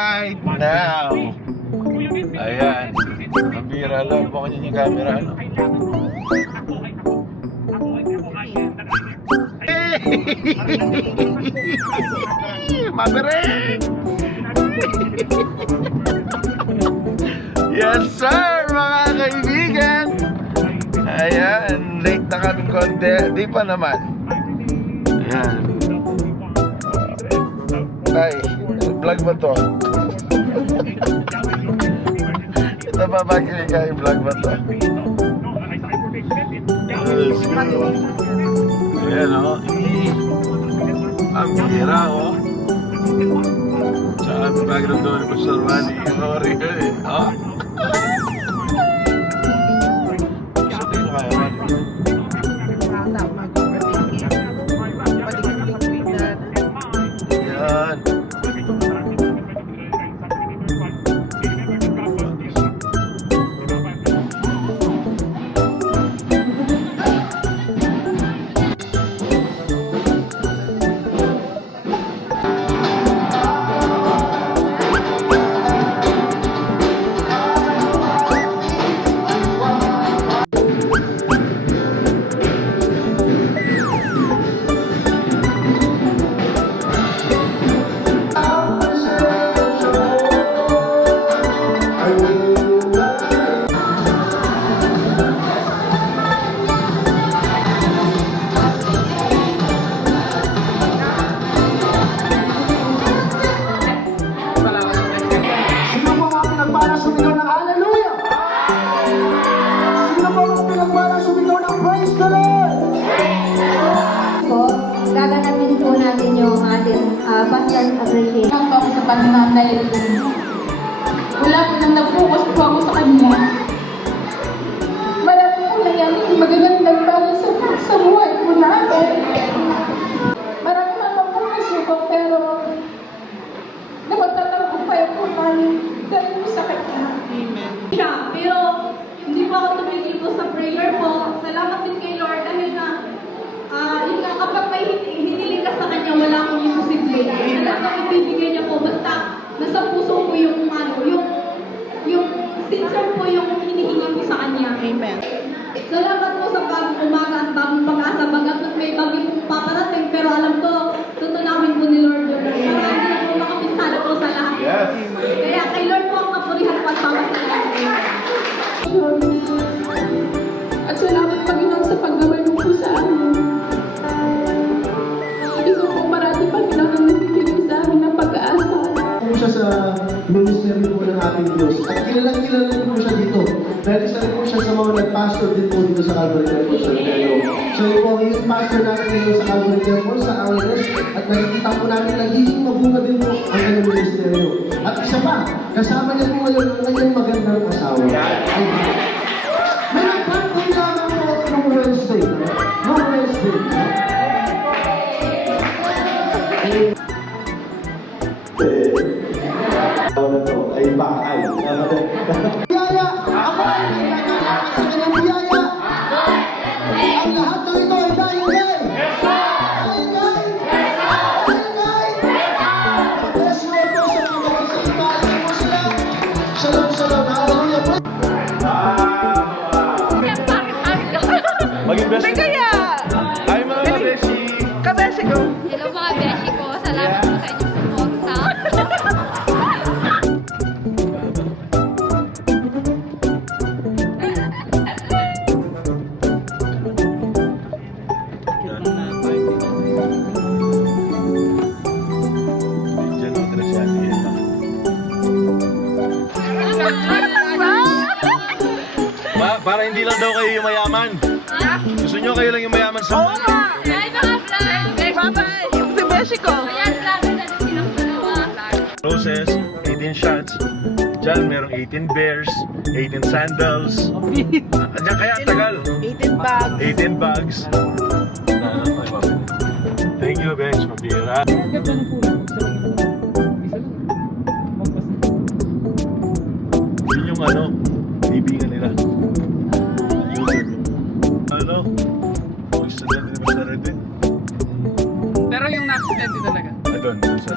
right now. Ayan. Mabira lang. Bukan yun yung camera. Ano? Mabering! Yes sir, mga kaibigan. Ayan, late na kaming konti. Di pa naman. Ayan. Ay, vlog ba to? Ito ba makinig kayo, vlog ba to? Let's go. Ayan o. Ang bihira o. Tsaka ang background doon ni Pastor Manny. Sorry ka eh. O. Gusto ko yung kaya man. Ayan. Gaganapin po natin yung ating pastor appreciation. Ang ako sa pananay. Wala po nang nag-focus po ako sa kanya. Marami po nangyari magagandang bagay sa buhay po natin. Marami naman po nasubok pero napagtatagumpay po namin dahil po sa kanya. Amen. Pero hindi po ako tumigil po sa prayer po. Salamat din kay Lord dahil na yun nga, kapag may hiniling ka sa kanya, wala akong imposible. Talagang ibibigay niya po. Basta nasa puso po yung sincere po yung hinihingi ko sa kanya. Amen. Salamat po sa bagong umaga at bagong pag-asa. Bagamat may bagay pong paparating, pero alam ko, tutunawin po ni Lord yun. Para hindi na po makapinsala po sa lahat. Yes. Kaya kay Lord po ang kapurihan at pagpapasalamat. At salamat Panginoon sa paggamay mo po sa amin. Hindi ko po marami Panginoon ang nagbibigay sa amin ng pag-asa. Po siya sa ministry po ng ating Diyos. At kilala po siya dito. Dahil isa rin po siya sa mga nag-pastor din po dito sa Calvary Temple sa Ontario. So yun po ang youth pastor natin ngayon sa Calvary Temple sa Angeles. At nakikita po namin nagiging mabunga din po ang kanyang ministeryo. At isa pa, kasama niya po ngayon ang kanyang magandang asawa. May nagpapong lamang po nung Wednesday. Nung Wednesday. Ay bakal. Biyaya! Ako ay nagkakakit sa kanyang biyaya! Ang lahat ng ito ay dahil kay! Dahil kay! Dahil kay! Bless you all po sa mga kapagsalita po sila. Shalom, shalom. Hallelujah. Maging best. Kaya! Ay mga beshi. Kabesi ko! Hello mga beshi ko. Salamat po sa inyong suporta. Diyan ang dress yan. Para hindi lang daw kayo yung mayaman. Gusto nyo kayo lang yung mayaman sa Oo nga! Bye-bye! Si Beshi ko! Roses, 18 shots. Diyan merong 18 bears, 18 sandals. Diyan kaya ang tagal. 18 bags. 18 bags. Thank you, Bench. Mabira. Yun yung ano, ibigan nila. Ano? Kung estudyante naman sa red din. Pero yung na-accidente talaga. Doon, sa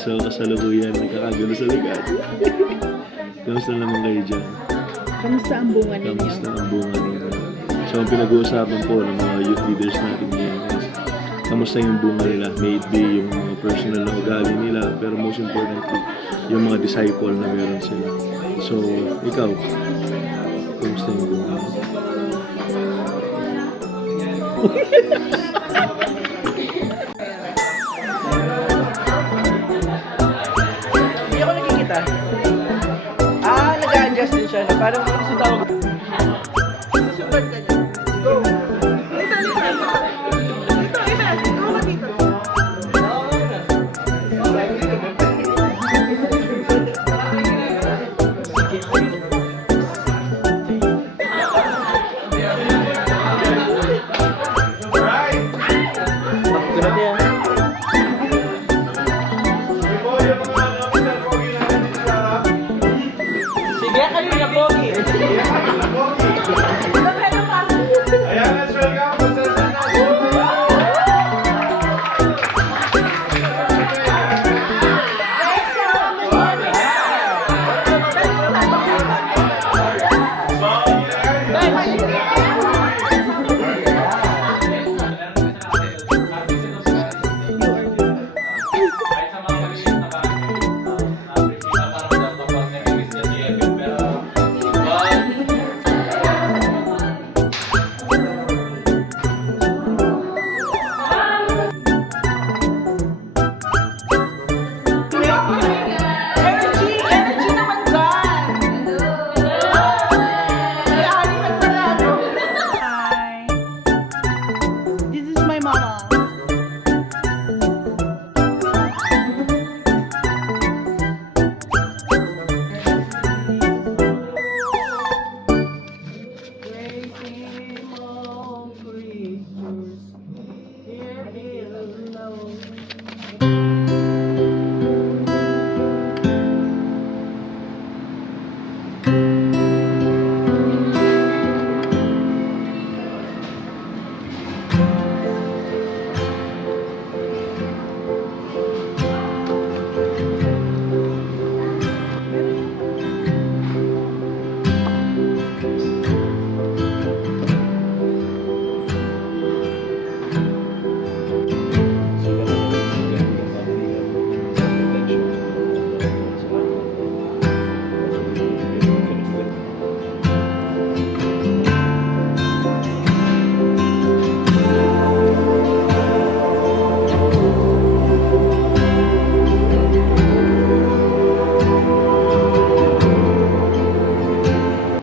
So, kasalukuyan, nagkakagulo sa ligat. Kamusta naman kayo dyan? Kamusta ang bunga ninyo? Kamusta ang bunga ninyo? So, ang pinag-uusapan po ng mga youth leaders natin ngayon is kamusta yung bunga nila? May it be yung mga personal na ugali nila, pero most importantly, yung mga disciple na meron sila. So, ikaw, kamusta yung bunga mo? Hindi ako nakikita. Nag-a-adjust din siya. Parang ano sa tawag?